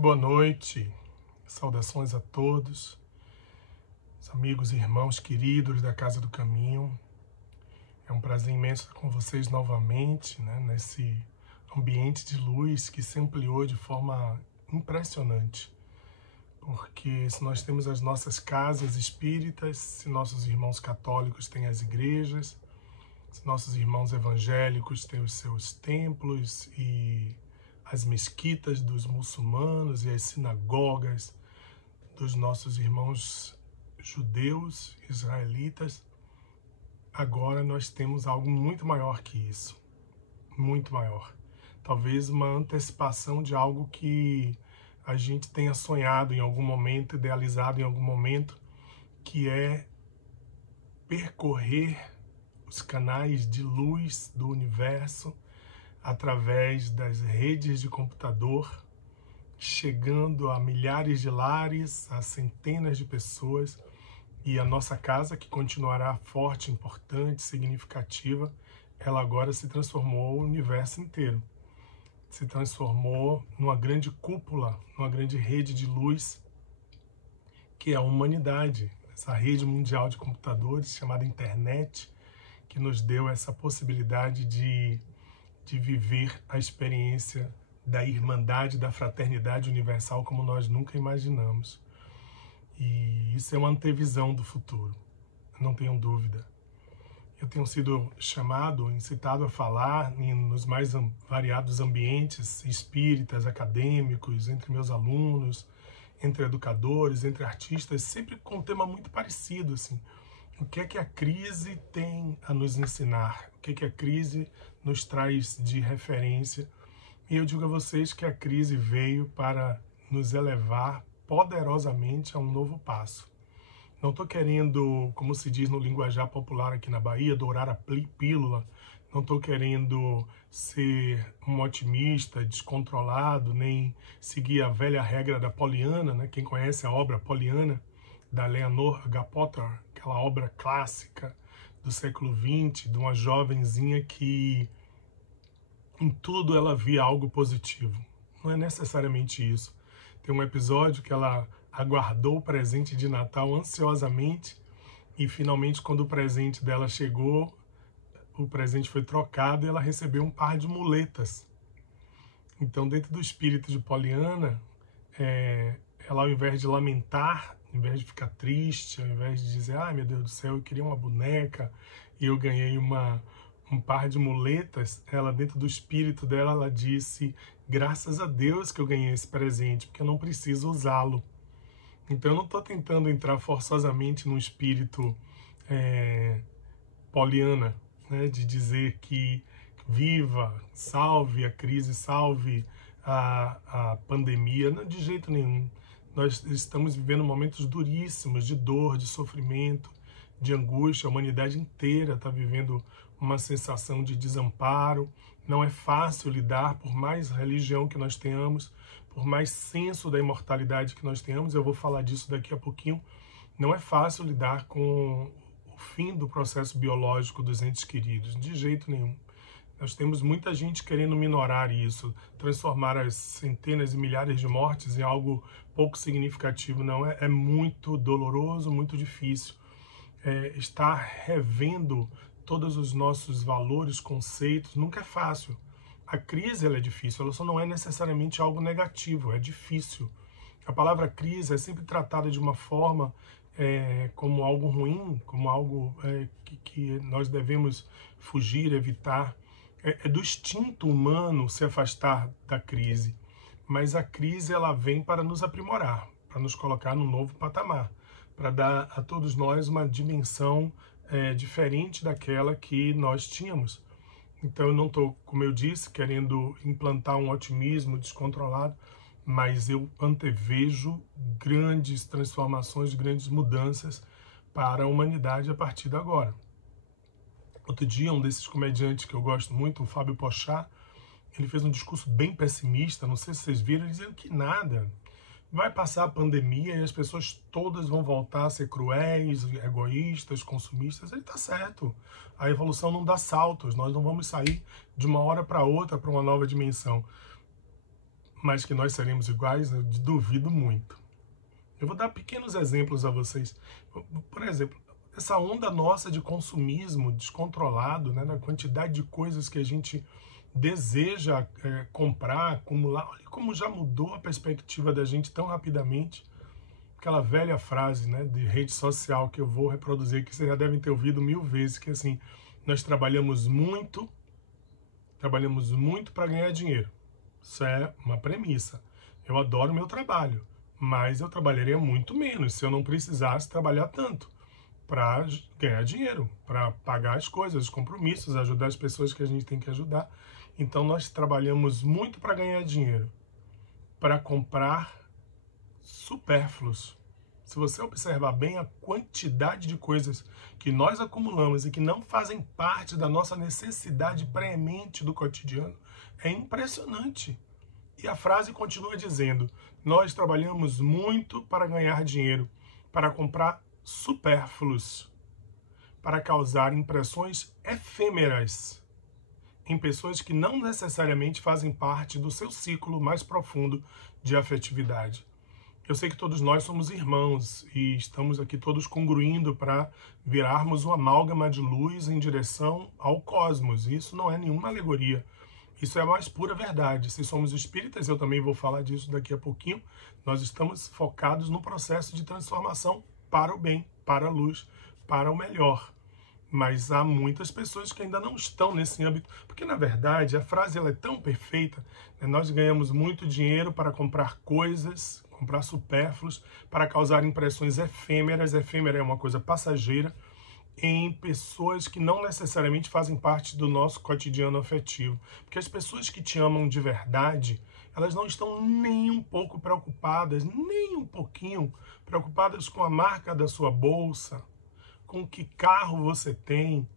Muito boa noite, saudações a todos, os amigos e irmãos queridos da Casa do Caminho. É um prazer imenso estar com vocês novamente, nesse ambiente de luz que se ampliou de forma impressionante. Porque se nós temos as nossas casas espíritas, se nossos irmãos católicos têm as igrejas, se nossos irmãos evangélicos têm os seus templos e as mesquitas dos muçulmanos e as sinagogas dos nossos irmãos judeus, israelitas, agora nós temos algo muito maior que isso, muito maior. Talvez uma antecipação de algo que a gente tenha sonhado em algum momento, idealizado em algum momento, que é percorrer os canais de luz do universo através das redes de computador, chegando a milhares de lares, a centenas de pessoas, e a nossa casa, que continuará forte, importante, significativa, ela agora se transformou no universo inteiro. Se transformou numa grande cúpula, numa grande rede de luz, que é a humanidade, essa rede mundial de computadores chamada internet, que nos deu essa possibilidade de viver a experiência da irmandade, da fraternidade universal como nós nunca imaginamos. E isso é uma antevisão do futuro, não tenham dúvida. Eu tenho sido chamado, incitado a falar nos mais variados ambientes espíritas, acadêmicos, entre meus alunos, entre educadores, entre artistas, sempre com um tema muito parecido, assim. O que é que a crise tem a nos ensinar? O que é que a crise nos traz de referência? E eu digo a vocês que a crise veio para nos elevar poderosamente a um novo passo. Não estou querendo, como se diz no linguajar popular aqui na Bahia, dourar a pílula. Não estou querendo ser um otimista, descontrolado, nem seguir a velha regra da Poliana, né? Quem conhece a obra Poliana, da Leonor H. Potter, aquela obra clássica do século XX, de uma jovenzinha que em tudo ela via algo positivo. Não é necessariamente isso. Tem um episódio que ela aguardou o presente de Natal ansiosamente e finalmente quando o presente dela chegou, o presente foi trocado e ela recebeu um par de muletas. Então, dentro do espírito de Poliana, ela, ao invés de lamentar, ao invés de ficar triste, ao invés de dizer, meu Deus do céu, eu queria uma boneca e eu ganhei um par de muletas, ela, dentro do espírito dela, ela disse, graças a Deus que eu ganhei esse presente, porque eu não preciso usá-lo. Então eu não estou tentando entrar forçosamente no espírito poliana, né, de dizer que viva, salve a crise, salve a pandemia, não, de jeito nenhum. Nós estamos vivendo momentos duríssimos de dor, de sofrimento, de angústia. A humanidade inteira está vivendo uma sensação de desamparo. Não é fácil lidar, por mais religião que nós tenhamos, por mais senso da imortalidade que nós tenhamos. Eu vou falar disso daqui a pouquinho. Não é fácil lidar com o fim do processo biológico dos entes queridos, de jeito nenhum. Nós temos muita gente querendo minorar isso, transformar as centenas e milhares de mortes em algo pouco significativo. Não, é muito doloroso, muito difícil. Estar revendo todos os nossos valores, conceitos, nunca é fácil. A crise ela é difícil, ela só não é necessariamente algo negativo, é difícil. A palavra crise é sempre tratada de uma forma como algo ruim, como algo que nós devemos fugir, evitar. É do instinto humano se afastar da crise, mas a crise ela vem para nos aprimorar, para nos colocar num novo patamar, para dar a todos nós uma dimensão diferente daquela que nós tínhamos. Então eu não estou, como eu disse, querendo implantar um otimismo descontrolado, mas eu antevejo grandes transformações, grandes mudanças para a humanidade a partir de agora. Outro dia, um desses comediantes que eu gosto muito, o Fábio Porchat, ele fez um discurso bem pessimista, não sei se vocês viram, dizendo que nada, vai passar a pandemia e as pessoas todas vão voltar a ser cruéis, egoístas, consumistas. Ele está certo, a evolução não dá saltos, nós não vamos sair de uma hora para outra para uma nova dimensão. mas que nós seremos iguais, eu duvido muito. Eu vou dar pequenos exemplos a vocês. Por exemplo, essa onda nossa de consumismo descontrolado, né, na quantidade de coisas que a gente deseja comprar, acumular. Olha como já mudou a perspectiva da gente tão rapidamente. Aquela velha frase, né, de rede social que eu vou reproduzir, que vocês já devem ter ouvido 1000 vezes, que assim, nós trabalhamos muito para ganhar dinheiro. Isso é uma premissa. Eu adoro o meu trabalho, mas eu trabalharia muito menos se eu não precisasse trabalhar tanto para ganhar dinheiro, para pagar as coisas, os compromissos, ajudar as pessoas que a gente tem que ajudar. Então nós trabalhamos muito para ganhar dinheiro, para comprar supérfluos. Se você observar bem a quantidade de coisas que nós acumulamos e que não fazem parte da nossa necessidade premente do cotidiano, é impressionante. E a frase continua dizendo: nós trabalhamos muito para ganhar dinheiro, para comprar supérfluos, para causar impressões efêmeras em pessoas que não necessariamente fazem parte do seu ciclo mais profundo de afetividade. Eu sei que todos nós somos irmãos e estamos aqui todos congruindo para virarmos uma amálgama de luz em direção ao cosmos. Isso não é nenhuma alegoria. Isso é a mais pura verdade. Se somos espíritas, eu também vou falar disso daqui a pouquinho, nós estamos focados no processo de transformação para o bem, para a luz, para o melhor. Mas há muitas pessoas que ainda não estão nesse âmbito, porque na verdade a frase ela é tão perfeita, né? Nós ganhamos muito dinheiro para comprar coisas, comprar supérfluos, para causar impressões efêmeras. Efêmera é uma coisa passageira, em pessoas que não necessariamente fazem parte do nosso cotidiano afetivo. Porque as pessoas que te amam de verdade, elas não estão nem um pouco preocupadas, nem um pouquinho preocupadas com a marca da sua bolsa, com que carro você tem,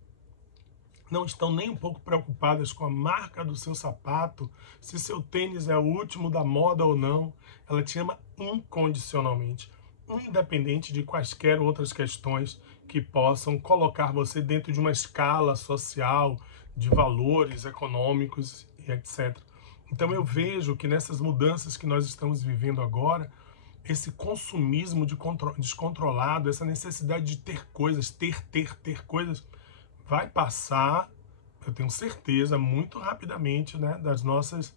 não estão nem um pouco preocupadas com a marca do seu sapato, se seu tênis é o último da moda ou não. Ela te ama incondicionalmente, independente de quaisquer outras questões que possam colocar você dentro de uma escala social, de valores econômicos e etc. Então eu vejo que nessas mudanças que nós estamos vivendo agora, esse consumismo descontrolado, essa necessidade de ter coisas, ter coisas, vai passar, eu tenho certeza, muito rapidamente, né, das nossas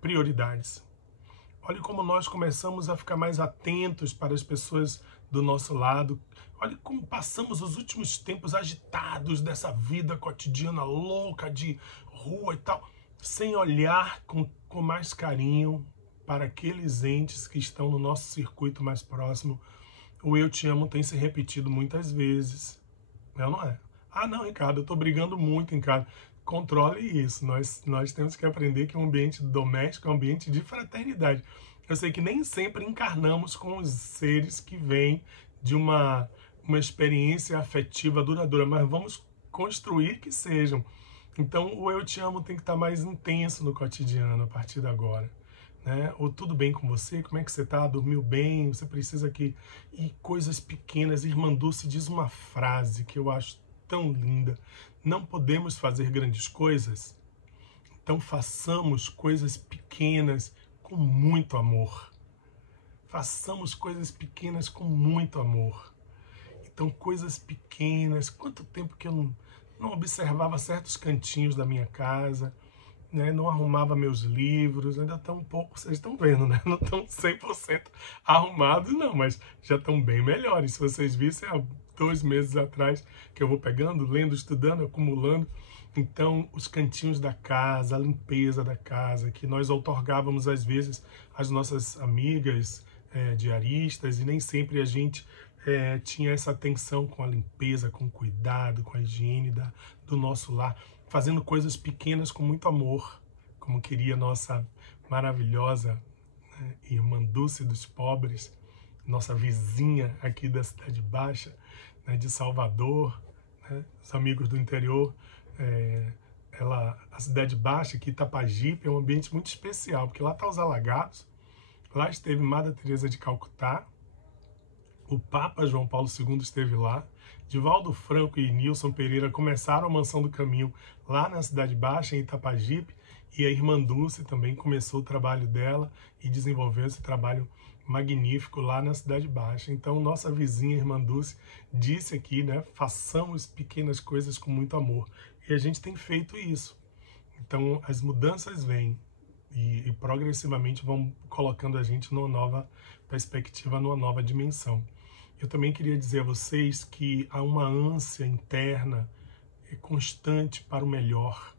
prioridades. Olha como nós começamos a ficar mais atentos para as pessoas do nosso lado. Olha como passamos os últimos tempos agitados dessa vida cotidiana louca de rua e tal, sem olhar com mais carinho para aqueles entes que estão no nosso circuito mais próximo. O eu te amo tem se repetido muitas vezes. Não é? Ah, não, Ricardo, eu estou brigando muito em casa. Controle isso. Nós temos que aprender que um ambiente doméstico é um ambiente de fraternidade. Eu sei que nem sempre encarnamos com os seres que vêm de uma experiência afetiva duradoura, mas vamos construir que sejam. Então, o eu te amo tem que estar mais intenso no cotidiano a partir de agora. Né? Ou tudo bem com você? Como é que você está? Dormiu bem? Você precisa que... E coisas pequenas. Irmã Dulce diz uma frase que eu acho tão linda: não podemos fazer grandes coisas, então façamos coisas pequenas com muito amor. Façamos coisas pequenas com muito amor. Então, coisas pequenas. Quanto tempo que eu não observava certos cantinhos da minha casa, né? Não arrumava meus livros, ainda estão um pouco, vocês estão vendo, né? Não estão 100% arrumados, não, mas já estão bem melhores. Se vocês vissem há 2 meses atrás, que eu vou pegando, lendo, estudando, acumulando. Então, os cantinhos da casa, a limpeza da casa, que nós outorgávamos às vezes às nossas amigas diaristas, e nem sempre a gente tinha essa atenção com a limpeza, com o cuidado, com a higiene do nosso lar, fazendo coisas pequenas com muito amor, como queria nossa maravilhosa irmã Dulce dos Pobres, nossa vizinha aqui da Cidade Baixa, né, de Salvador, né, os amigos do interior. A Cidade Baixa, aqui Itapajipe, é um ambiente muito especial, porque lá está os alagados, lá esteve Madre Teresa de Calcutá, o Papa João Paulo II esteve lá, Divaldo Franco e Nilson Pereira começaram a Mansão do Caminho lá na Cidade Baixa, em Itapajipe, E a irmã Dulce também começou o trabalho dela e desenvolveu esse trabalho magnífico lá na Cidade Baixa. Então, nossa vizinha, irmã Dulce, disse aqui, né, façamos pequenas coisas com muito amor. E a gente tem feito isso. Então, as mudanças vêm e progressivamente vão colocando a gente numa nova perspectiva, numa nova dimensão. Eu também queria dizer a vocês que há uma ânsia interna constante para o melhor.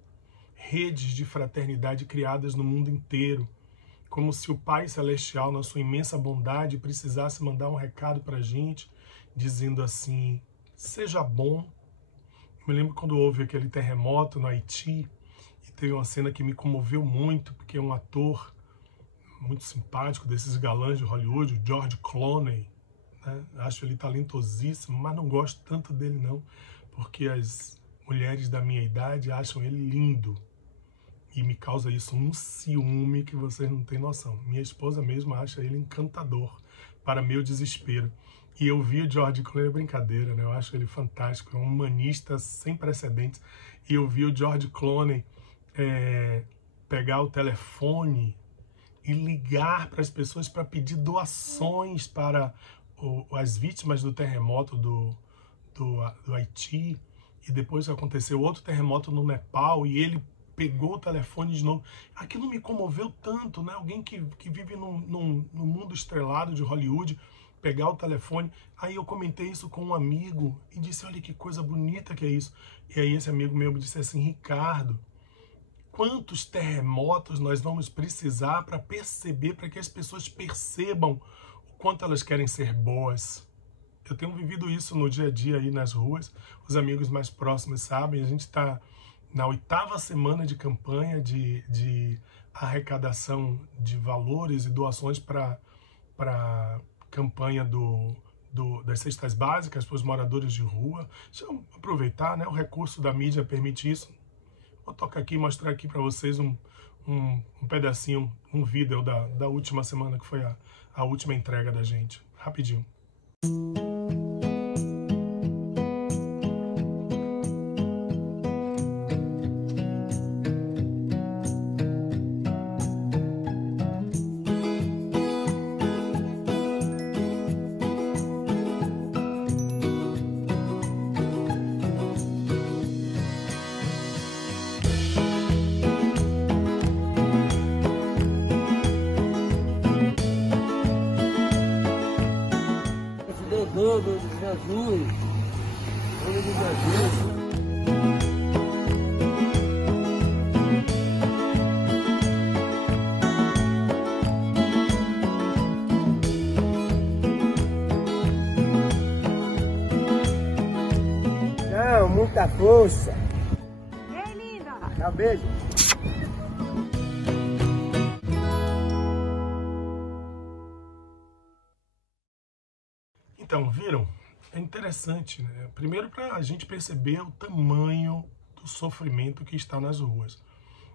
Redes de fraternidade criadas no mundo inteiro, como se o Pai Celestial, na sua imensa bondade, precisasse mandar um recado para a gente, dizendo assim, seja bom. Eu me lembro quando houve aquele terremoto no Haiti, e teve uma cena que me comoveu muito, porque um ator muito simpático, desses galãs de Hollywood, o George Clooney, né? Acho ele talentosíssimo, mas não gosto tanto dele não, porque as mulheres da minha idade acham ele lindo. E me causa isso um ciúme que vocês não têm noção. Minha esposa mesmo acha ele encantador, para meu desespero. E eu vi o George Clooney, brincadeira, né? Eu acho ele fantástico, é um humanista sem precedentes. E eu vi o George Clooney pegar o telefone e ligar para as pessoas para pedir doações para as vítimas do terremoto do Haiti. E depois aconteceu outro terremoto no Nepal e ele pegou o telefone de novo. Aquilo me comoveu tanto, né? Alguém que vive num mundo estrelado de Hollywood, pegar o telefone. Aí eu comentei isso com um amigo e disse, olha que coisa bonita que é isso. E aí esse amigo meu me disse assim, Ricardo, quantos terremotos nós vamos precisar para perceber, para que as pessoas percebam o quanto elas querem ser boas. Eu tenho vivido isso no dia a dia aí nas ruas, os amigos mais próximos sabem, a gente está na 8ª semana de campanha de arrecadação de valores e doações para a campanha das cestas básicas para os moradores de rua. Deixa eu aproveitar, né? O recurso da mídia permite isso. Vou tocar aqui e mostrar aqui para vocês um pedacinho, um vídeo da última semana, que foi a última entrega da gente. Rapidinho. Jesus, nome de Jesus. Não, muita força. Ei, linda! Dá um beijo. Então, viram? É interessante, né? Primeiro, para a gente perceber o tamanho do sofrimento que está nas ruas.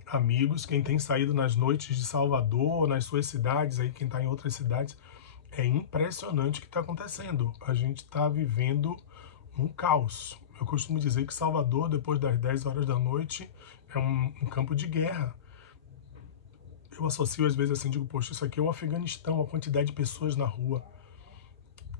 Amigos, quem tem saído nas noites de Salvador, nas suas cidades, aí quem está em outras cidades, é impressionante o que está acontecendo. A gente está vivendo um caos. Eu costumo dizer que Salvador, depois das 10 horas da noite, é um campo de guerra. Eu associo às vezes assim, digo, poxa, isso aqui é o Afeganistão, a quantidade de pessoas na rua.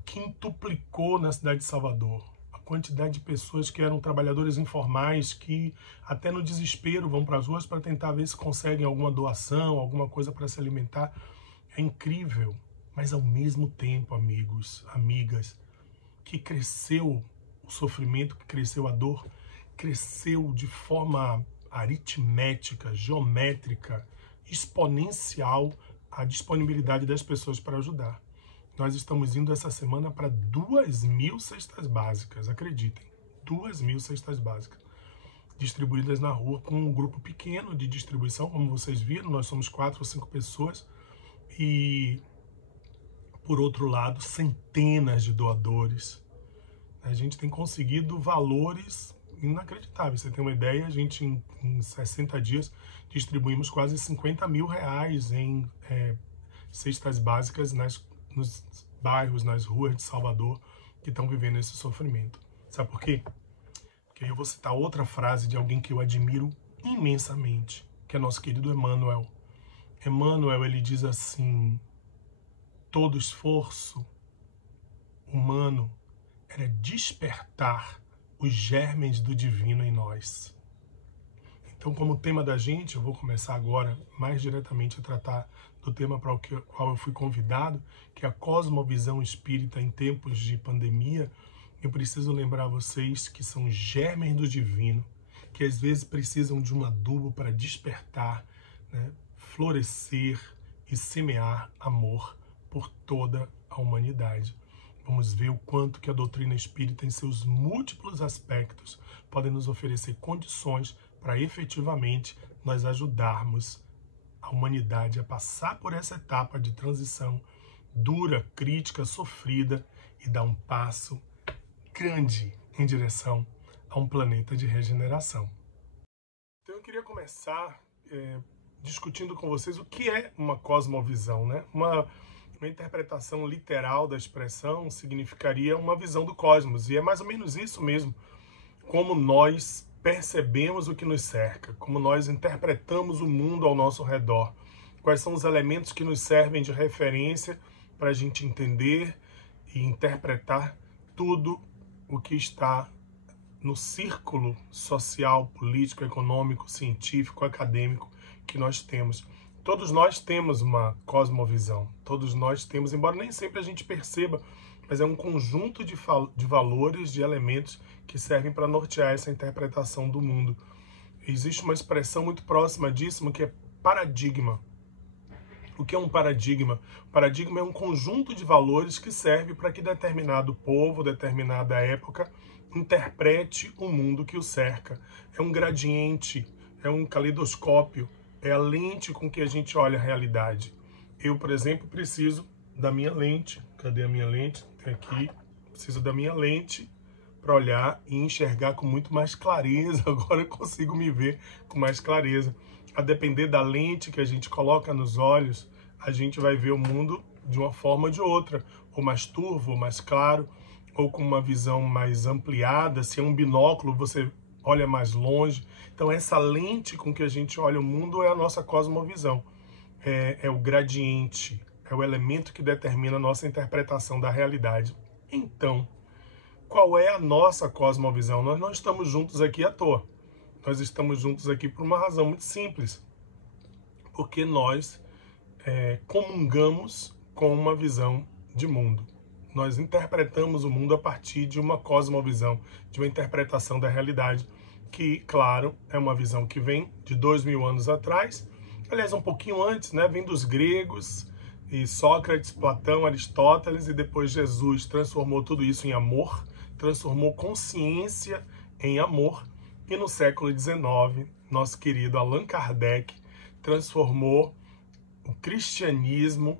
Quintuplicou na cidade de Salvador a quantidade de pessoas que eram trabalhadores informais, que até no desespero vão para as ruas para tentar ver se conseguem alguma doação, alguma coisa para se alimentar. É incrível, mas ao mesmo tempo, amigos, amigas, que cresceu o sofrimento, que cresceu a dor, cresceu de forma aritmética, geométrica, exponencial a disponibilidade das pessoas para ajudar. Nós estamos indo essa semana para 2.000 cestas básicas, acreditem, 2.000 cestas básicas distribuídas na rua com um grupo pequeno de distribuição, como vocês viram, nós somos 4 ou 5 pessoas e, por outro lado, centenas de doadores. A gente tem conseguido valores inacreditáveis. Você tem uma ideia, a gente em 60 dias distribuímos quase 50 mil reais em cestas básicas nos bairros, nas ruas de Salvador que estão vivendo esse sofrimento. Sabe por quê? Porque eu vou citar outra frase de alguém que eu admiro imensamente, que é nosso querido Emmanuel. Emmanuel, ele diz assim: todo esforço humano era despertar os germes do divino em nós. Então, como tema da gente, eu vou começar agora mais diretamente a tratar do tema para o qual eu fui convidado, que é a cosmovisão espírita em tempos de pandemia. Eu preciso lembrar vocês que são germes do divino, que às vezes precisam de um adubo para despertar, né, florescer e semear amor por toda a humanidade. Vamos ver o quanto que a doutrina espírita, em seus múltiplos aspectos, pode nos oferecer condições para efetivamente nós ajudarmos a humanidade a passar por essa etapa de transição dura, crítica, sofrida e dar um passo grande em direção a um planeta de regeneração. Então eu queria começar discutindo com vocês o que é uma cosmovisão, né? Uma interpretação literal da expressão significaria uma visão do cosmos, e é mais ou menos isso mesmo, como nós percebemos o que nos cerca, como nós interpretamos o mundo ao nosso redor, quais são os elementos que nos servem de referência para a gente entender e interpretar tudo o que está no círculo social, político, econômico, científico, acadêmico que nós temos. Todos nós temos uma cosmovisão, todos nós temos, embora nem sempre a gente perceba, mas é um conjunto de valores, de elementos que servem para nortear essa interpretação do mundo. Existe uma expressão muito próxima disso, que é paradigma. O que é um paradigma? Paradigma é um conjunto de valores que serve para que determinado povo, determinada época, interprete o mundo que o cerca. É um gradiente, é um caleidoscópio, é a lente com que a gente olha a realidade. Eu, por exemplo, preciso da minha lente. Cadê a minha lente? Tem aqui. Preciso da minha lente para olhar e enxergar com muito mais clareza. Agora eu consigo me ver com mais clareza. A depender da lente que a gente coloca nos olhos, a gente vai ver o mundo de uma forma ou de outra. Ou mais turvo, ou mais claro, ou com uma visão mais ampliada. Se é um binóculo, você olha mais longe. Então essa lente com que a gente olha o mundo é a nossa cosmovisão. É o gradiente, é o elemento que determina a nossa interpretação da realidade. Então, qual é a nossa cosmovisão? Nós não estamos juntos aqui à toa. Nós estamos juntos aqui por uma razão muito simples. Porque nós comungamos com uma visão de mundo. Nós interpretamos o mundo a partir de uma cosmovisão, de uma interpretação da realidade, que, claro, é uma visão que vem de 2000 anos atrás, aliás, um pouquinho antes, né? Vem dos gregos, e Sócrates, Platão, Aristóteles, e depois Jesus transformou tudo isso em amor, transformou consciência em amor, e no século XIX, nosso querido Allan Kardec transformou o cristianismo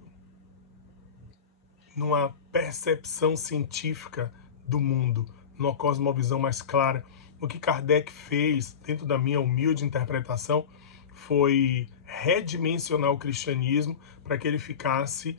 numa percepção científica do mundo, numa cosmovisão mais clara. O que Kardec fez, dentro da minha humilde interpretação, foi redimensionar o cristianismo para que ele ficasse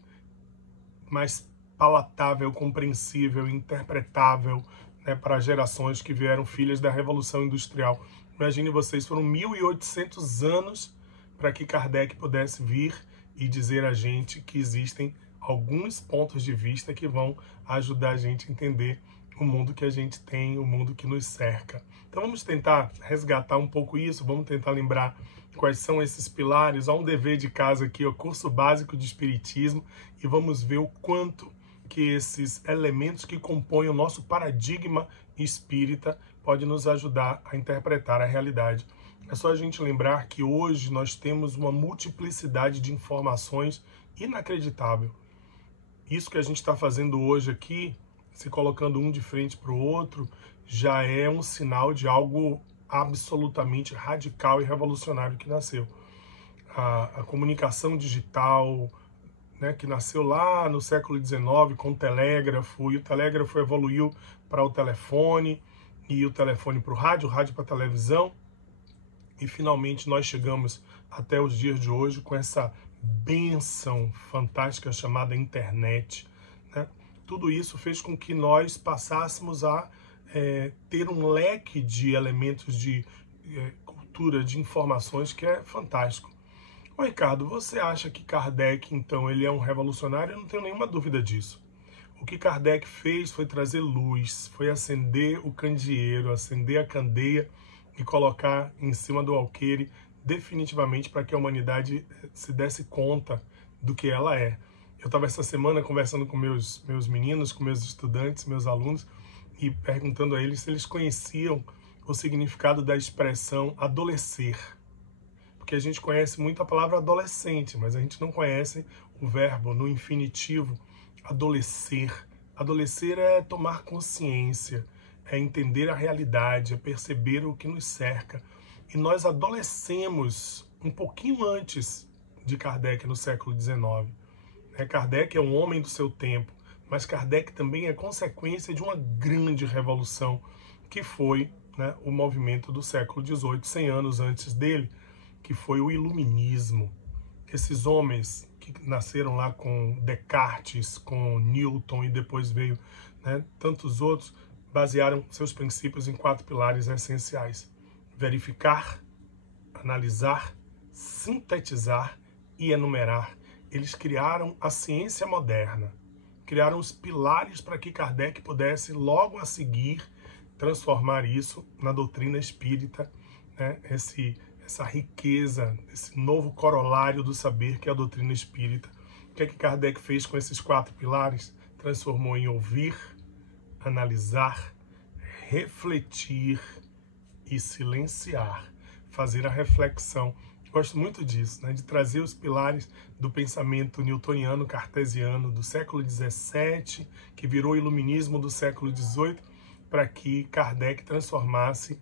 mais palatável, compreensível, interpretável, né, para gerações que vieram filhas da Revolução Industrial. Imagine vocês, foram 1800 anos para que Kardec pudesse vir e dizer a gente que existem alguns pontos de vista que vão ajudar a gente a entender o mundo que a gente tem, o mundo que nos cerca. Então vamos tentar resgatar um pouco isso, vamos tentar lembrar quais são esses pilares. Há um dever de casa aqui, o curso básico de Espiritismo, e vamos ver o quanto que esses elementos que compõem o nosso paradigma espírita podem nos ajudar a interpretar a realidade. É só a gente lembrar que hoje nós temos uma multiplicidade de informações inacreditável. Isso que a gente está fazendo hoje aqui, se colocando um de frente para o outro, já é um sinal de algo absolutamente radical e revolucionário que nasceu. A comunicação digital, né, que nasceu lá no século XIX com o telégrafo, e o telégrafo evoluiu para o telefone, e o telefone para o rádio para a televisão, e finalmente nós chegamos até os dias de hoje com essa bênção fantástica chamada internet, né? Tudo isso fez com que nós passássemos a ter um leque de elementos de estrutura de informações que é fantástico. Ô Ricardo, você acha que Kardec, então, ele é um revolucionário? Eu não tenho nenhuma dúvida disso. O que Kardec fez foi trazer luz, foi acender o candeeiro, acender a candeia e colocar em cima do alqueire definitivamente para que a humanidade se desse conta do que ela é. Eu estava essa semana conversando com meus meninos, com meus estudantes, meus alunos, e perguntando a eles se eles conheciam o significado da expressão adolecer. Porque a gente conhece muito a palavra adolescente, mas a gente não conhece o verbo no infinitivo adolecer. Adolecer é tomar consciência, é entender a realidade, é perceber o que nos cerca. E nós adolecemos um pouquinho antes de Kardec, no século XIX. Kardec é um homem do seu tempo, mas Kardec também é consequência de uma grande revolução, que foi o movimento do século XVIII, 100 anos antes dele, que foi o iluminismo. Esses homens que nasceram lá com Descartes, com Newton e depois veio tantos outros, basearam seus princípios em 4 pilares essenciais: verificar, analisar, sintetizar e enumerar. Eles criaram a ciência moderna, criaram os pilares para que Kardec pudesse logo a seguir transformar isso na doutrina espírita, essa riqueza, esse novo corolário do saber que é a doutrina espírita. O que é que Kardec fez com esses 4 pilares? Transformou em ouvir, analisar, refletir e silenciar, fazer a reflexão. Gosto muito disso, de trazer os pilares do pensamento newtoniano, cartesiano do século XVII, que virou o iluminismo do século XVIII, para que Kardec transformasse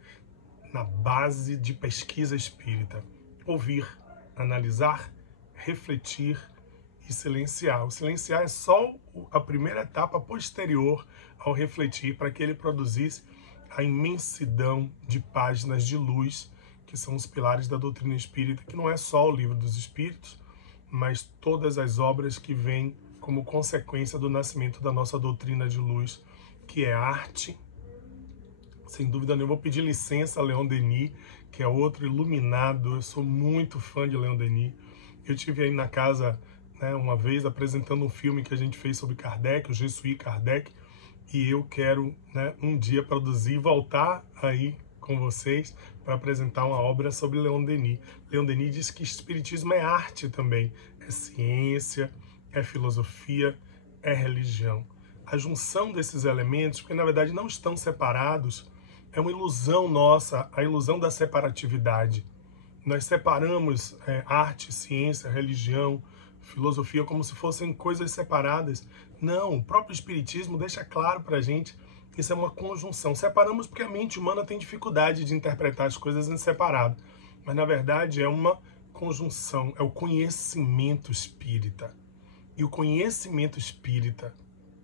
na base de pesquisa espírita. Ouvir, analisar, refletir e silenciar. O silenciar é só a primeira etapa posterior ao refletir, para que ele produzisse a imensidão de páginas de luz, que são os pilares da doutrina espírita, que não é só o Livro dos Espíritos, mas todas as obras que vêm como consequência do nascimento da nossa doutrina de luz, que é arte. Sem dúvida nenhuma, vou pedir licença a Leon Denis, que é outro iluminado. Eu sou muito fã de Leon Denis. Eu estive aí na casa uma vez apresentando um filme que a gente fez sobre Kardec, o Je suis Kardec, e eu quero um dia produzir e voltar aí com vocês para apresentar uma obra sobre Leon Denis. Leon Denis diz que espiritismo é arte também, é ciência, é filosofia, é religião. A junção desses elementos, porque na verdade não estão separados, é uma ilusão nossa, a ilusão da separatividade. Nós separamos arte, ciência, religião, filosofia como se fossem coisas separadas. Não, o próprio Espiritismo deixa claro para a gente que isso é uma conjunção. Separamos porque a mente humana tem dificuldade de interpretar as coisas em separado. Mas na verdade é uma conjunção, é o conhecimento espírita. E o conhecimento espírita,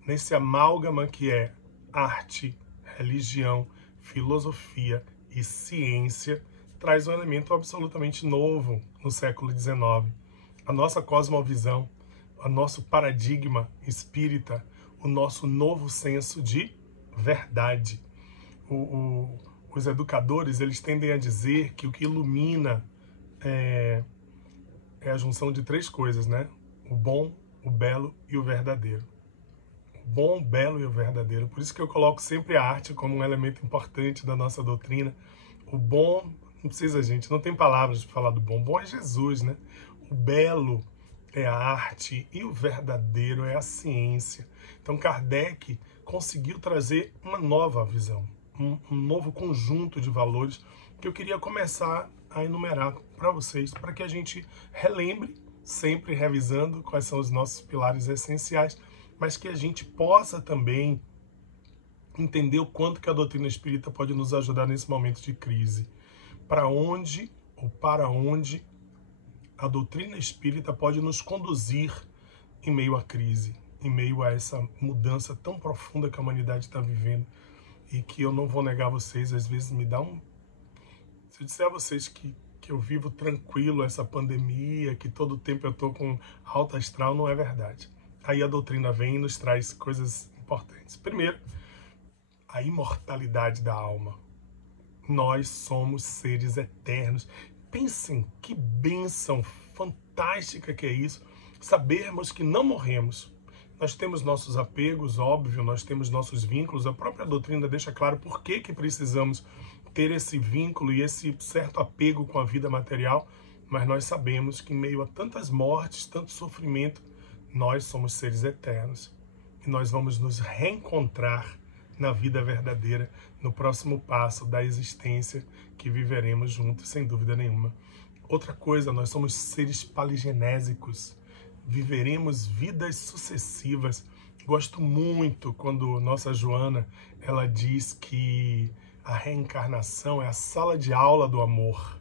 nesse amálgama que é arte, religião, filosofia e ciência, traz um elemento absolutamente novo no século XIX. A nossa cosmovisão, o nosso paradigma espírita, o nosso novo senso de verdade. Os educadores, eles tendem a dizer que o que ilumina é a junção de 3 coisas, O bom, o belo e o verdadeiro. Bom, belo e o verdadeiro. Por isso que eu coloco sempre a arte como um elemento importante da nossa doutrina. O bom, não precisa, gente, não tem palavras para falar do bom. Bom é Jesus, O belo é a arte e o verdadeiro é a ciência. Então Kardec conseguiu trazer uma nova visão, um novo conjunto de valores que eu queria começar a enumerar para vocês, para que a gente relembre, sempre revisando quais são os nossos pilares essenciais, mas que a gente possa também entender o quanto que a doutrina espírita pode nos ajudar nesse momento de crise. Para onde a doutrina espírita pode nos conduzir em meio à crise, em meio a essa mudança tão profunda que a humanidade está vivendo, e que eu não vou negar a vocês, às vezes me dá um... Se eu disser a vocês que eu vivo tranquilo essa pandemia, que todo o tempo eu estou com alta astral, não é verdade. Aí a doutrina vem e nos traz coisas importantes. Primeiro, a imortalidade da alma. Nós somos seres eternos. Pensem que bênção fantástica que é isso, sabermos que não morremos. Nós temos nossos apegos, óbvio, nós temos nossos vínculos. A própria doutrina deixa claro por que precisamos ter esse vínculo e esse certo apego com a vida material, mas nós sabemos que em meio a tantas mortes, tanto sofrimento, nós somos seres eternos. E nós vamos nos reencontrar na vida verdadeira, no próximo passo da existência que viveremos juntos, sem dúvida nenhuma. Outra coisa, nós somos seres paligenésicos, viveremos vidas sucessivas. Gosto muito quando nossa Joana, ela diz que a reencarnação é a sala de aula do amor.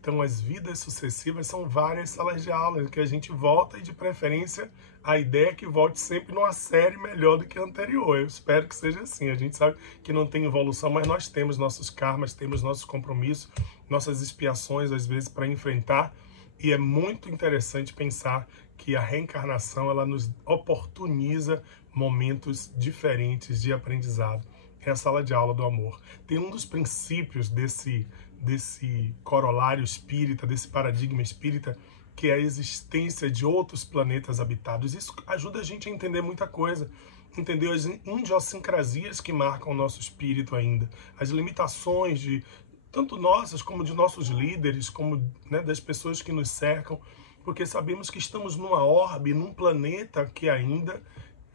Então, as vidas sucessivas são várias salas de aula, que a gente volta e, de preferência, a ideia é que volte sempre numa série melhor do que a anterior. Eu espero que seja assim. A gente sabe que não tem evolução, mas nós temos nossos karmas, temos nossos compromissos, nossas expiações, às vezes, para enfrentar. E é muito interessante pensar que a reencarnação, ela nos oportuniza momentos diferentes de aprendizado. É a sala de aula do amor. Tem um dos princípios desse corolário espírita, desse paradigma espírita, que é a existência de outros planetas habitados. Isso ajuda a gente a entender muita coisa, entender as idiosincrasias que marcam o nosso espírito ainda, as limitações de tanto nossas como de nossos líderes, como das pessoas que nos cercam, porque sabemos que estamos numa orbe, num planeta que ainda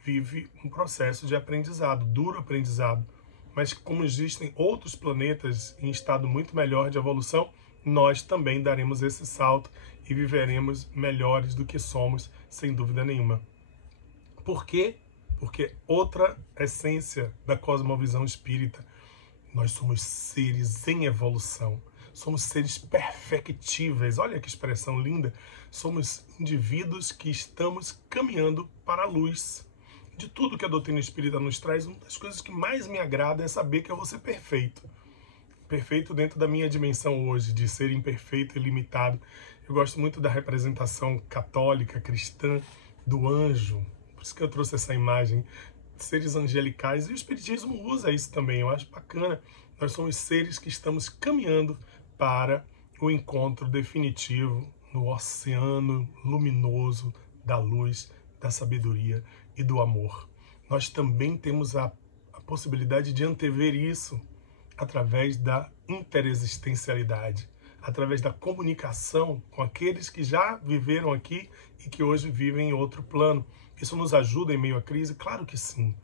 vive um processo de aprendizado, duro aprendizado. Mas como existem outros planetas em estado muito melhor de evolução, nós também daremos esse salto e viveremos melhores do que somos, sem dúvida nenhuma. Por quê? Porque outra essência da cosmovisão espírita, nós somos seres em evolução, somos seres perfectíveis. Olha que expressão linda! Somos indivíduos que estamos caminhando para a luz. De tudo que a doutrina espírita nos traz, uma das coisas que mais me agrada é saber que eu vou ser perfeito. Perfeito dentro da minha dimensão hoje, de ser imperfeito e limitado. Eu gosto muito da representação católica, cristã, do anjo. Por isso que eu trouxe essa imagem. Seres angelicais. E o espiritismo usa isso também. Eu acho bacana. Nós somos seres que estamos caminhando para o encontro definitivo no oceano luminoso da luz, da sabedoria e do amor. Nós também temos a possibilidade de antever isso através da interexistencialidade, através da comunicação com aqueles que já viveram aqui e que hoje vivem em outro plano. Isso nos ajuda em meio à crise? Claro que sim.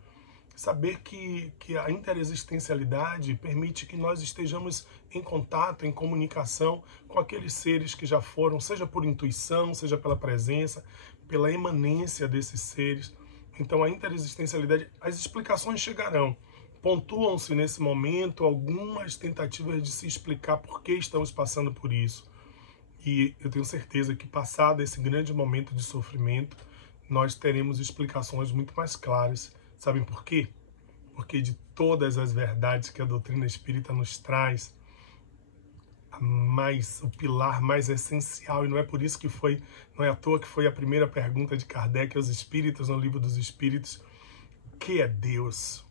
Saber que a interexistencialidade permite que nós estejamos em contato, em comunicação com aqueles seres que já foram, seja por intuição, seja pela presença, pela emanência desses seres. Então a interexistencialidade, as explicações chegarão. Pontuam-se nesse momento algumas tentativas de se explicar por que estamos passando por isso. E eu tenho certeza que, passado esse grande momento de sofrimento, nós teremos explicações muito mais claras. Sabem por quê? Porque de todas as verdades que a doutrina espírita nos traz, o pilar mais essencial, e não é por isso que não é à toa que foi a primeira pergunta de Kardec aos Espíritos, no Livro dos Espíritos: o que é Deus?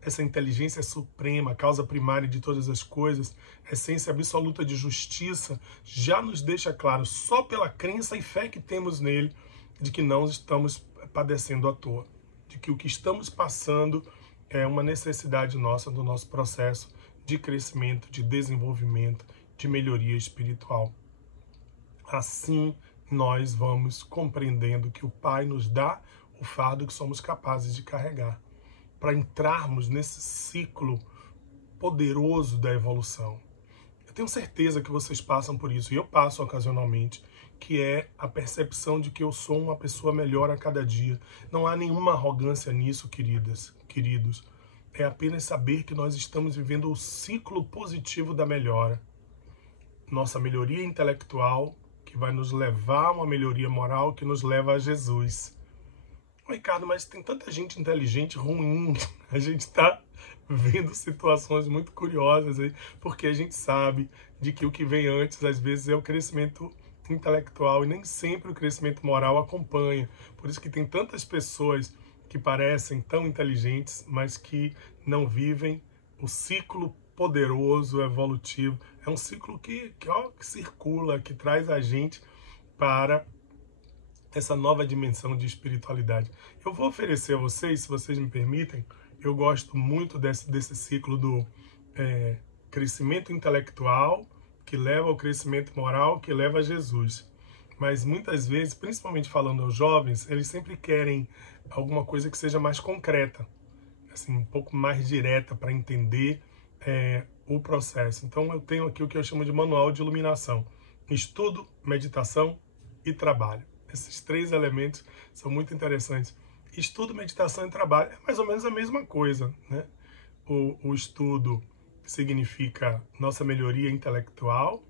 Essa inteligência suprema, causa primária de todas as coisas, essência absoluta de justiça, já nos deixa claro, só pela crença e fé que temos nele, de que não estamos padecendo à toa, de que o que estamos passando é uma necessidade nossa, do nosso processo de crescimento, de desenvolvimento, de melhoria espiritual. Assim, nós vamos compreendendo que o Pai nos dá o fardo que somos capazes de carregar, para entrarmos nesse ciclo poderoso da evolução. Eu tenho certeza que vocês passam por isso, e eu passo ocasionalmente, que é a percepção de que eu sou uma pessoa melhor a cada dia. Não há nenhuma arrogância nisso, queridos. É apenas saber que nós estamos vivendo o ciclo positivo da melhora. Nossa melhoria intelectual, que vai nos levar a uma melhoria moral, que nos leva a Jesus. Ricardo, mas tem tanta gente inteligente ruim. A gente está vendo situações muito curiosas aí, porque a gente sabe de que o que vem antes, às vezes, é o crescimento intelectual, e nem sempre o crescimento moral acompanha. Por isso que tem tantas pessoas que parecem tão inteligentes, mas que não vivem o ciclo poderoso, evolutivo. É um ciclo que circula, que traz a gente para essa nova dimensão de espiritualidade. Eu vou oferecer a vocês, se vocês me permitem, eu gosto muito desse ciclo do crescimento intelectual, que leva ao crescimento moral, que leva a Jesus. Mas muitas vezes, principalmente falando aos jovens, eles sempre querem alguma coisa que seja mais concreta, assim, um pouco mais direta para entender o processo. Então eu tenho aqui o que eu chamo de manual de iluminação: estudo, meditação e trabalho. Esses 3 elementos são muito interessantes. Estudo, meditação e trabalho é mais ou menos a mesma coisa, né? O estudo significa nossa melhoria intelectual,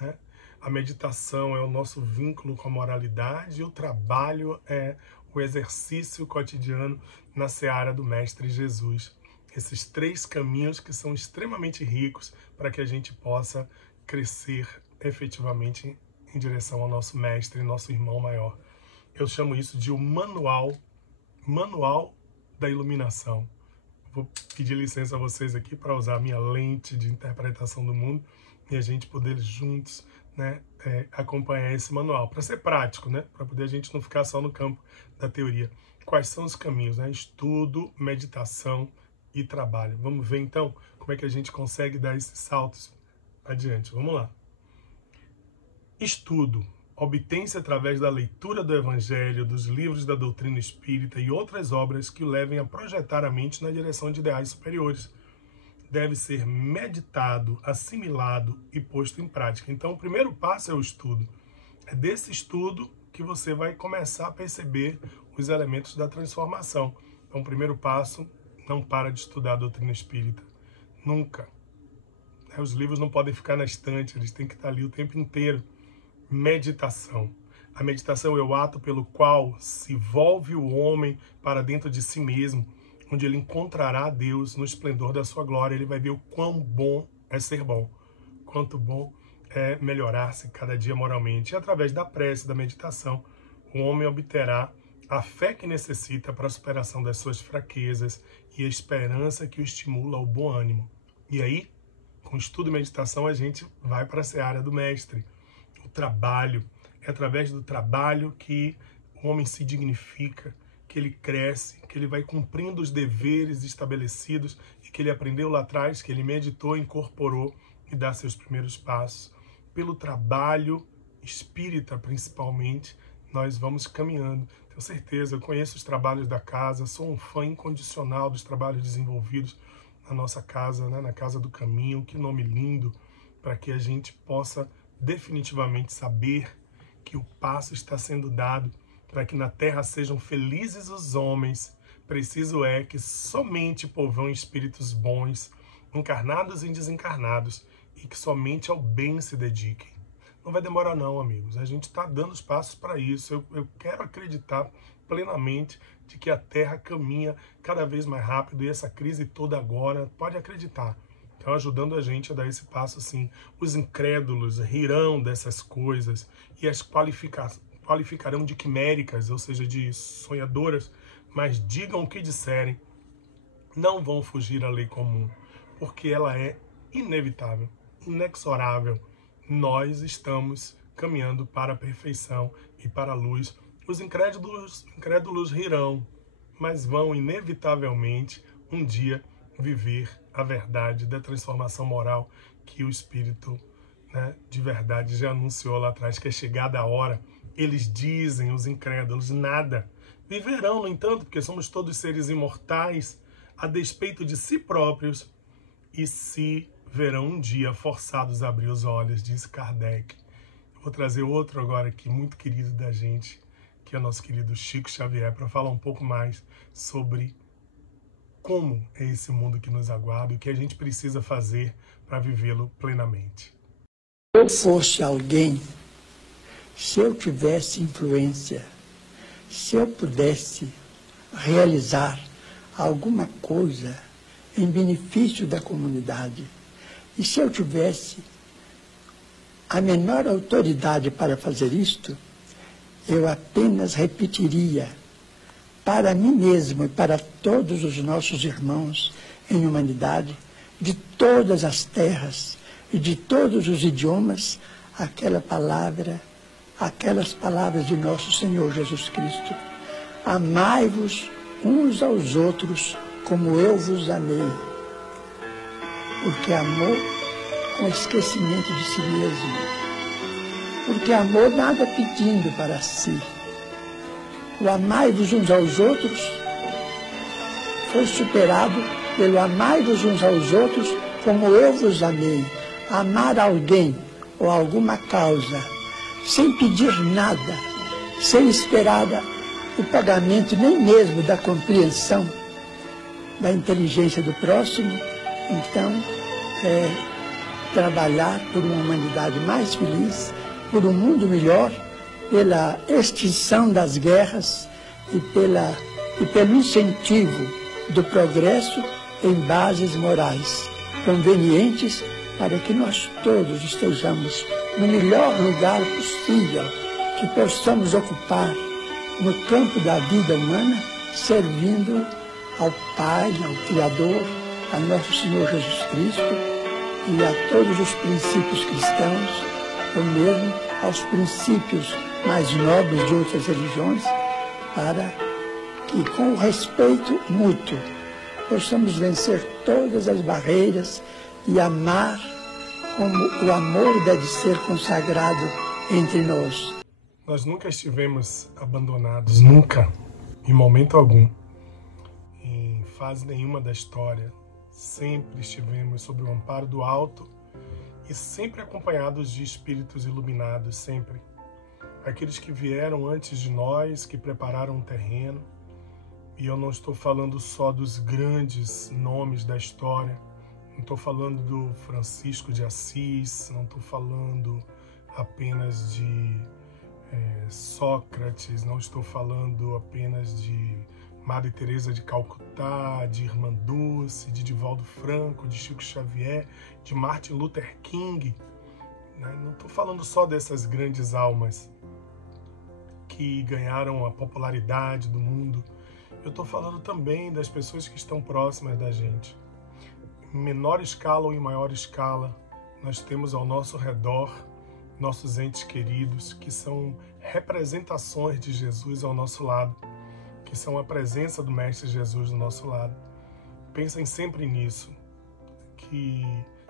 né? A meditação é o nosso vínculo com a moralidade e o trabalho é o exercício cotidiano na seara do Mestre Jesus. Esses 3 caminhos que são extremamente ricos para que a gente possa crescer efetivamente em direção ao nosso Mestre, nosso irmão maior. Eu chamo isso de o manual da iluminação. Vou pedir licença a vocês aqui para usar a minha lente de interpretação do mundo e a gente poder juntos, né, acompanhar esse manual, para ser prático, né, para poder a gente não ficar só no campo da teoria. Quais são os caminhos, né? Estudo, meditação e trabalho. Vamos ver então como é que a gente consegue dar esses saltos adiante. Vamos lá. Estudo obtém-se através da leitura do Evangelho, dos livros da doutrina espírita e outras obras que o levem a projetar a mente na direção de ideais superiores. Deve ser meditado, assimilado e posto em prática. Então, o primeiro passo é o estudo. É desse estudo que você vai começar a perceber os elementos da transformação. Então, o primeiro passo, não para de estudar a doutrina espírita. Nunca. Os livros não podem ficar na estante, eles têm que estar ali o tempo inteiro. Meditação. A meditação é o ato pelo qual se volve o homem para dentro de si mesmo, onde ele encontrará Deus no esplendor da sua glória. Ele vai ver o quão bom é ser bom, quanto bom é melhorar-se cada dia moralmente. E através da prece, da meditação, o homem obterá a fé que necessita para a superação das suas fraquezas e a esperança que o estimula ao bom ânimo. E aí, com estudo e meditação, a gente vai para a seara do Mestre. O trabalho, é através do trabalho que o homem se dignifica, que ele cresce, que ele vai cumprindo os deveres estabelecidos e que ele aprendeu lá atrás, que ele meditou, incorporou e dá seus primeiros passos. Pelo trabalho espírita, principalmente, nós vamos caminhando. Tenho certeza, eu conheço os trabalhos da casa, sou um fã incondicional dos trabalhos desenvolvidos na nossa casa, né, na Casa do Caminho. Que nome lindo, para que a gente possa definitivamente saber que o passo está sendo dado para que na terra sejam felizes os homens. Preciso é que somente povão espíritos bons, encarnados e desencarnados, e que somente ao bem se dediquem. Não vai demorar não, amigos. A gente está dando os passos para isso. Eu quero acreditar plenamente de que a Terra caminha cada vez mais rápido e essa crise toda agora, pode acreditar, estão ajudando a gente a dar esse passo sim. Os incrédulos rirão dessas coisas e as qualificarão de quiméricas, ou seja, de sonhadoras, mas digam o que disserem, não vão fugir à lei comum, porque ela é inevitável, inexorável. Nós estamos caminhando para a perfeição e para a luz. Os incrédulos rirão, mas vão inevitavelmente um dia viver a verdade da transformação moral que o Espírito, né, de verdade já anunciou lá atrás, que é chegada a hora. Eles dizem, os incrédulos, nada. Viverão, no entanto, porque somos todos seres imortais, a despeito de si próprios, e se verão um dia forçados a abrir os olhos, diz Kardec. Vou trazer outro agora aqui, muito querido da gente, que é o nosso querido Chico Xavier, para falar um pouco mais sobre como é esse mundo que nos aguarda e o que a gente precisa fazer para vivê-lo plenamente. Se eu fosse alguém, se eu tivesse influência, se eu pudesse realizar alguma coisa em benefício da comunidade, e se eu tivesse a menor autoridade para fazer isto, eu apenas repetiria para mim mesmo e para todos os nossos irmãos em humanidade, de todas as terras e de todos os idiomas aquelas palavras de nosso Senhor Jesus Cristo. Amai-vos uns aos outros como eu vos amei. Porque amor com esquecimento de si mesmo. Porque amor nada pedindo para si. O amai-vos uns aos outros foi superado pelo amai-vos uns aos outros como eu vos amei. Amar alguém ou alguma causa sem pedir nada, sem esperar o pagamento nem mesmo da compreensão da inteligência do próximo, então trabalhar por uma humanidade mais feliz, por um mundo melhor, pela extinção das guerras e pelo incentivo do progresso em bases morais convenientes para que nós todos estejamos no melhor lugar possível que possamos ocupar no campo da vida humana, servindo ao Pai, ao Criador, a nosso Senhor Jesus Cristo e a todos os princípios cristãos, ou mesmo aos princípios mais nobres de outras religiões, para que, com o respeito mútuo, possamos vencer todas as barreiras e amar como o amor deve ser consagrado entre nós. Nós nunca estivemos abandonados, nunca, em momento algum, em fase nenhuma da história. Sempre estivemos sob o amparo do alto e sempre acompanhados de espíritos iluminados, sempre. Aqueles que vieram antes de nós, que prepararam o terreno. E eu não estou falando só dos grandes nomes da história, não estou falando do Francisco de Assis, não estou falando apenas de Sócrates, não estou falando apenas de Madre Teresa de Calcutá, de Irmã Dulce, de Divaldo Franco, de Chico Xavier, de Martin Luther King. Não estou falando só dessas grandes almas que ganharam a popularidade do mundo. Eu estou falando também das pessoas que estão próximas da gente. Em menor escala ou em maior escala, nós temos ao nosso redor nossos entes queridos, que são representações de Jesus ao nosso lado, que são a presença do Mestre Jesus do nosso lado. Pensem sempre nisso, que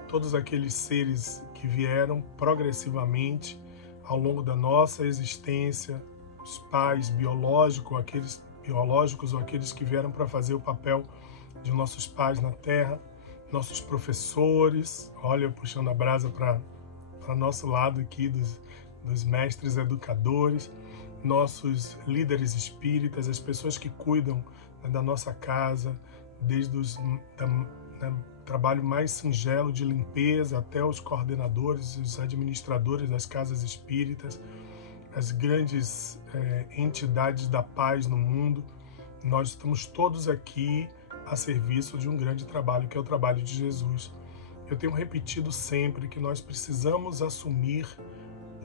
todos aqueles seres que vieram progressivamente ao longo da nossa existência, os pais biológicos ou aqueles que vieram para fazer o papel de nossos pais na Terra, nossos professores, olha, puxando a brasa para nosso lado aqui, dos mestres educadores, nossos líderes espíritas, as pessoas que cuidam da nossa casa, desde o trabalho mais singelo de limpeza até os coordenadores, os administradores das casas espíritas, as grandes entidades da paz no mundo. Nós estamos todos aqui a serviço de um grande trabalho, que é o trabalho de Jesus. Eu tenho repetido sempre que nós precisamos assumir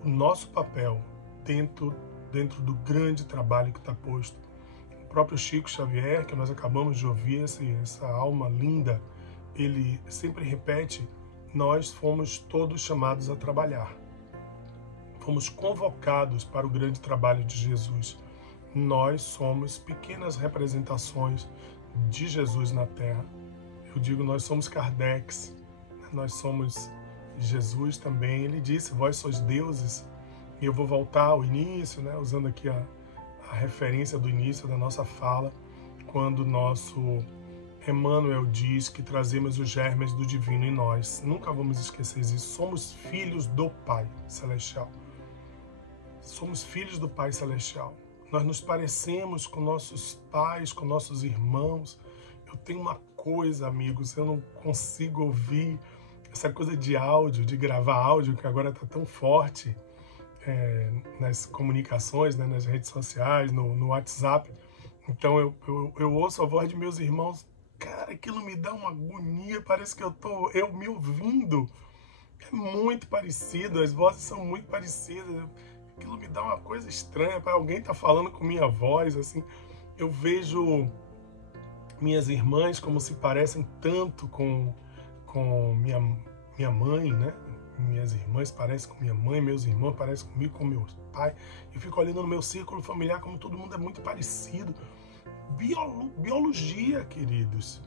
o nosso papel dentro do grande trabalho que está posto. O próprio Chico Xavier, que nós acabamos de ouvir, essa alma linda, ele sempre repete: nós fomos todos chamados a trabalhar. Fomos convocados para o grande trabalho de Jesus. Nós somos pequenas representações de Jesus na Terra. Eu digo, nós somos Kardecs, nós somos Jesus também. Ele disse: vós sois deuses. E eu vou voltar ao início, usando aqui a referência do início da nossa fala, quando nosso Emmanuel diz que trazemos os germes do divino em nós. Nunca vamos esquecer isso. Somos filhos do Pai Celestial. Somos filhos do Pai Celestial. Nós nos parecemos com nossos pais, com nossos irmãos. Eu tenho uma coisa, amigos, eu não consigo ouvir essa coisa de áudio, de gravar áudio, que agora está tão forte nas comunicações, nas redes sociais, no WhatsApp. Então eu ouço a voz de meus irmãos. Cara, aquilo me dá uma agonia, parece que eu me ouvindo. É muito parecido, as vozes são muito parecidas. Aquilo me dá uma coisa estranha, para alguém tá falando com minha voz, assim. Eu vejo minhas irmãs como se parecem tanto com com minha mãe, né? Minhas irmãs parecem com minha mãe, meus irmãos parecem comigo, com meu pai. Eu fico olhando no meu círculo familiar como todo mundo é muito parecido. Biologia, queridos.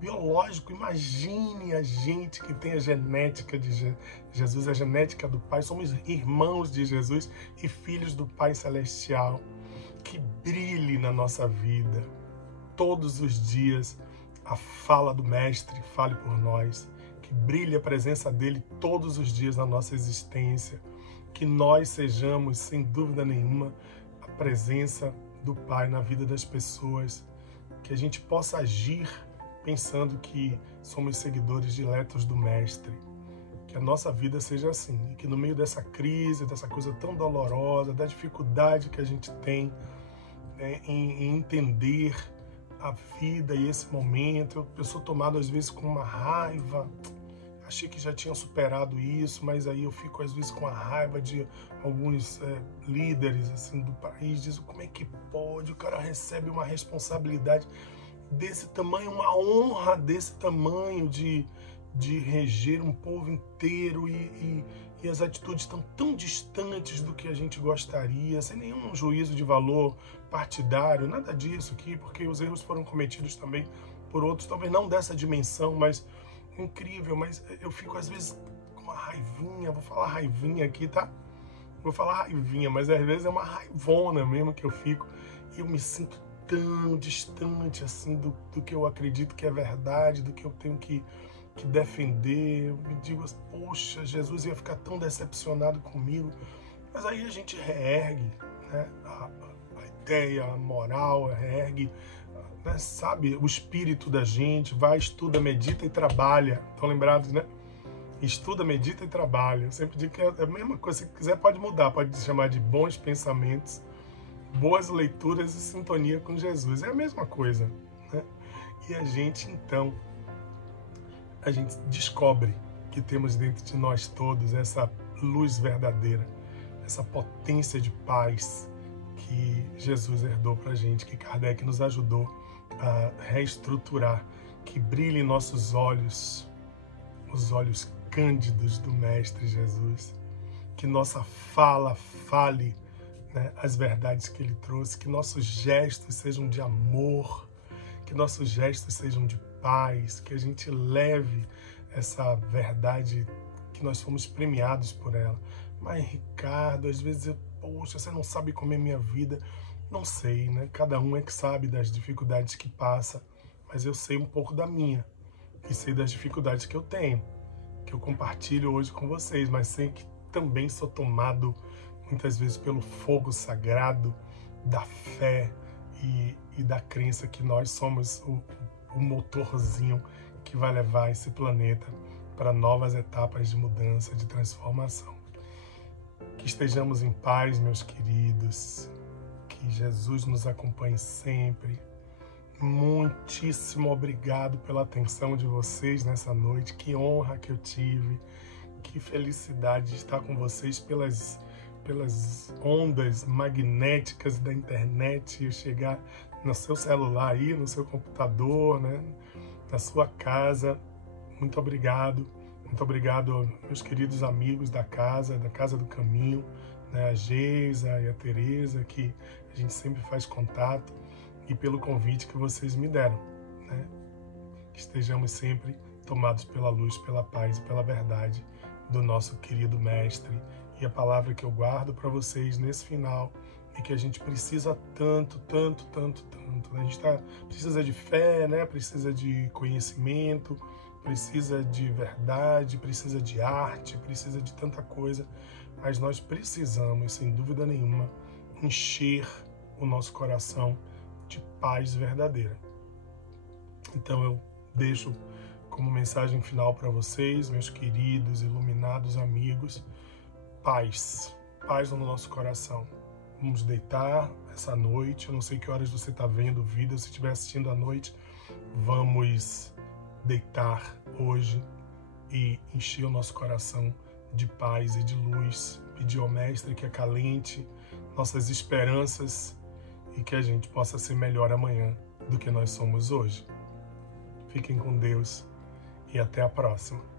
Biológico, imagine a gente que tem a genética de Jesus, a genética do Pai. Somos irmãos de Jesus e filhos do Pai Celestial. Que brilhe na nossa vida. Todos os dias a fala do Mestre fale por nós. Que brilhe a presença dele todos os dias na nossa existência. Que nós sejamos, sem dúvida nenhuma, a presença do Pai na vida das pessoas. Que a gente possa agir pensando que somos seguidores diletos do Mestre. Que a nossa vida seja assim. E que no meio dessa crise, dessa coisa tão dolorosa, da dificuldade que a gente tem, né, em entender a vida e esse momento, eu sou tomado às vezes com uma raiva. Achei que já tinha superado isso, mas aí eu fico às vezes com a raiva de alguns líderes assim, do país. Dizem, como é que pode? O cara recebe uma responsabilidade desse tamanho, uma honra desse tamanho de reger um povo inteiro e as atitudes estão tão distantes do que a gente gostaria, sem nenhum juízo de valor partidário, nada disso aqui, porque os erros foram cometidos também por outros, talvez não dessa dimensão, mas incrível. Mas eu fico às vezes com uma raivinha, vou falar raivinha aqui, tá? Vou falar raivinha, mas às vezes é uma raivona mesmo que eu fico e eu me sinto tão distante assim do que eu acredito que é verdade, do que eu tenho que defender. Eu me digo, poxa, Jesus ia ficar tão decepcionado comigo. Mas aí a gente reergue, né, a ideia, a moral, reergue, né, sabe, o espírito da gente, vai, estuda, medita e trabalha. Estão lembrados, né? Estuda, medita e trabalha. Eu sempre digo que é a mesma coisa. Se quiser pode mudar, pode chamar de bons pensamentos, boas leituras e sintonia com Jesus. É a mesma coisa, né? E a gente, então, a gente descobre que temos dentro de nós todos essa luz verdadeira, essa potência de paz que Jesus herdou para a gente, que Kardec nos ajudou a reestruturar, que brilhe em nossos olhos, os olhos cândidos do Mestre Jesus, que nossa fala fale, né, as verdades que ele trouxe, que nossos gestos sejam de amor, que nossos gestos sejam de paz, que a gente leve essa verdade, que nós fomos premiados por ela. Mas, Ricardo, às vezes poxa, você não sabe como é minha vida. Não sei, né? Cada um é que sabe das dificuldades que passa, mas eu sei um pouco da minha e sei das dificuldades que eu tenho, que eu compartilho hoje com vocês, mas sei que também sou tomado muitas vezes pelo fogo sagrado da fé e da crença que nós somos o motorzinho que vai levar esse planeta para novas etapas de mudança, de transformação. Que estejamos em paz, meus queridos, que Jesus nos acompanhe sempre. Muitíssimo obrigado pela atenção de vocês nessa noite, que honra que eu tive, que felicidade de estar com vocês pelas ondas magnéticas da internet e chegar no seu celular aí, no seu computador, né, na sua casa. Muito obrigado meus queridos amigos da Casa do Caminho, né, a Geisa e a Tereza, que a gente sempre faz contato, e pelo convite que vocês me deram, né, que estejamos sempre tomados pela luz, pela paz e pela verdade do nosso querido Mestre. E a palavra que eu guardo para vocês nesse final é que a gente precisa tanto. A gente precisa de fé, né? Precisa de conhecimento, precisa de verdade, precisa de arte, precisa de tanta coisa. Mas nós precisamos, sem dúvida nenhuma, encher o nosso coração de paz verdadeira. Então eu deixo como mensagem final para vocês, meus queridos, iluminados amigos, paz no nosso coração. Vamos deitar essa noite, eu não sei que horas você está vendo o vídeo, se estiver assistindo à noite, vamos deitar hoje e encher o nosso coração de paz e de luz, pedir ao Mestre que acalente nossas esperanças e que a gente possa ser melhor amanhã do que nós somos hoje. Fiquem com Deus e até a próxima.